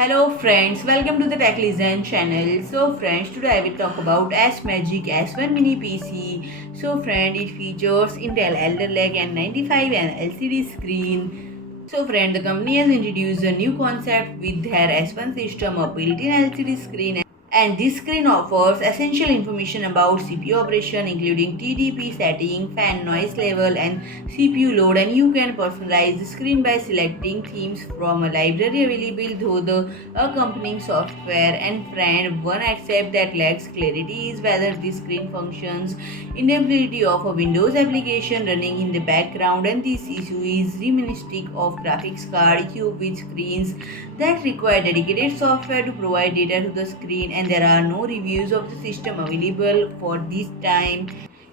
Hello friends, welcome to the TechListen channel. So friends, today I will talk about ACEMAGIC S1 mini PC. So friend, it features Intel Alder Lake-N95 and LCD screen. So friend, the company has introduced a new concept with their S1 system, a built-in LCD screen, and this screen offers essential information about CPU operation including TDP setting, fan noise level and CPU load, and you can personalize the screen by selecting themes from a library available through the accompanying software. And friend, one aspect that lacks clarity is whether the screen functions independently of a Windows application running in the background, and this issue is reminiscent of graphics card equipped with screens that require dedicated software to provide data to the screen, and there are no reviews of the system available for this time.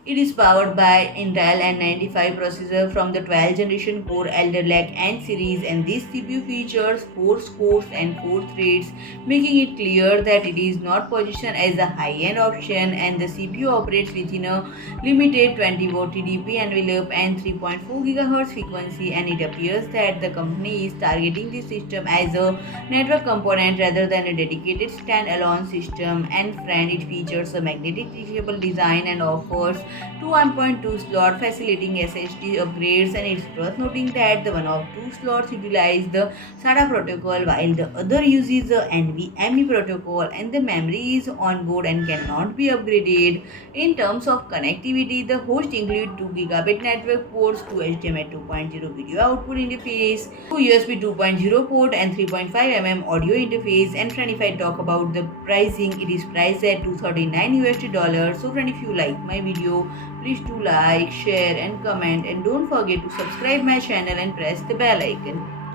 It is powered by Intel N95 processor from the 12th generation Core Alder Lake-N series, and this CPU features 4 cores and 4 threads, making it clear that it is not positioned as a high-end option, and the CPU operates within a limited 20-watt TDP envelope and 3.4 GHz frequency, and it appears that the company is targeting this system as a network component rather than a dedicated standalone system. And friend, it features a magnetic design and offers 1.2 slot facilitating SSD upgrades, and it's worth noting that the one of two slots utilize the SATA protocol while the other uses the NVMe protocol, and the memory is onboard and cannot be upgraded. In terms of connectivity, the host include 2 Gigabit network ports, 2 HDMI 2.0 video output interface, 2 USB 2.0 port and 3.5 audio interface. And friend, if I talk about the pricing, it is priced at $239. So friend, if you like my video, please do like, share and comment, and don't forget to subscribe my channel and press the bell icon.